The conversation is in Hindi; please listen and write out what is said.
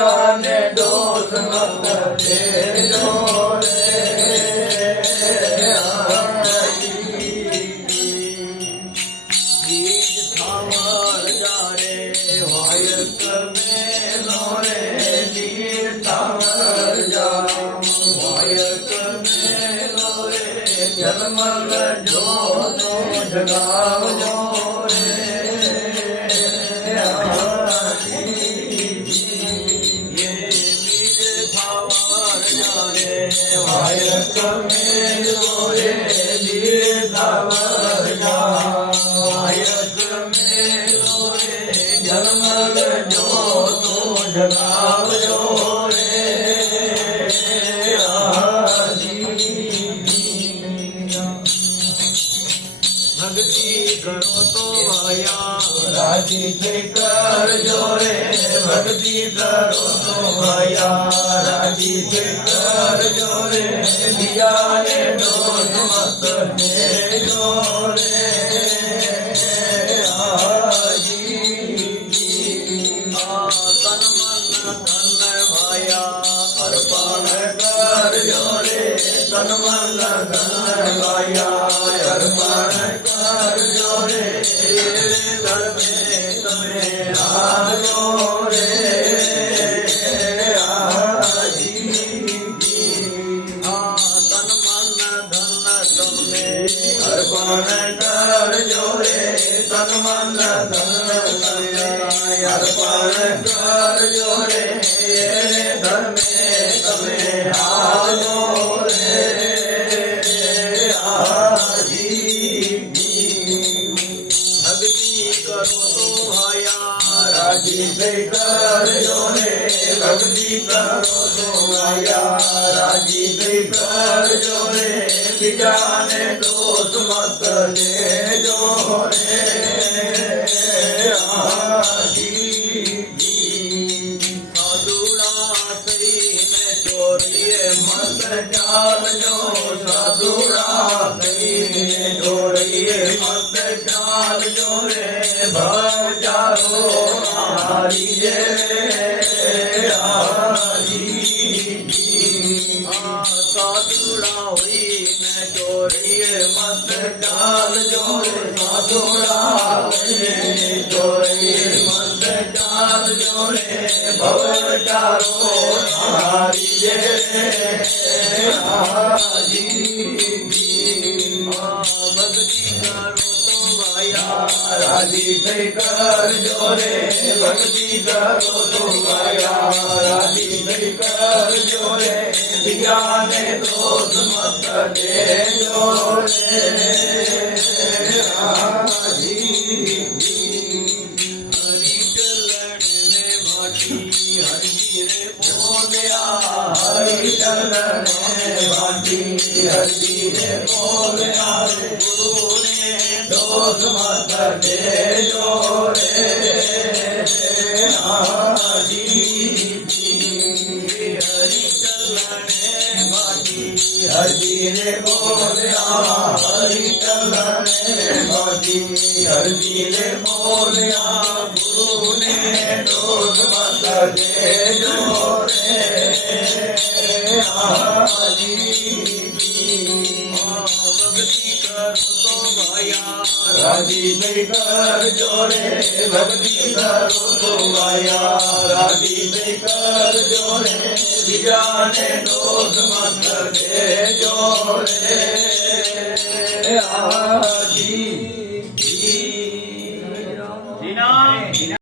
બીજાને દોષ મત દેજો રે બીજ થાવર જારે હોય તમે નો રે બીજ થાવર જા હોય તમે નો રે જન્મ જો તો જગાવજો राजी कर जो रे भक्ति करो तो भया राजी कर जो रे दिया ने दोष मत देजो रे आजी तन मन धन भया अर्पण कर जो रे तन मन धन भया अर्पण कर जो रे भक्ति करो तो आया राजी कर जो रे बिजाने दोष मत देजो रे साधुड़ा श्री में चोरिए मत डालजो साधुड़ा श्री में चोरिए मत डालजो रे भजारो हमारी साधुड़ा हुई मैं चोरिए मत डाल जोरे साधुड़ा चोरिए मत डाल जोरे भवचारो हमारी भक्ति करो तो भया राजी कर जोरे भक्ति करो तो भया राजी कर जोरे बिजाने दोष मत देजो रे हरि चरण में भाटी हरि रे बोलिया हरि चरण में भाटी हरि रे बोलिया रे गुरु ने दोष मत देजो रे हरि हरि रे बोलिया हरि चलने भाटी हरि रे बोलिया गुरु ने दोष मत देजो रे हरि भक्ति करो तो भया राजी कर जो रे भक्ति करो तो भया राजी कर जो रे बिजाने दोष मत देजो रे आजी।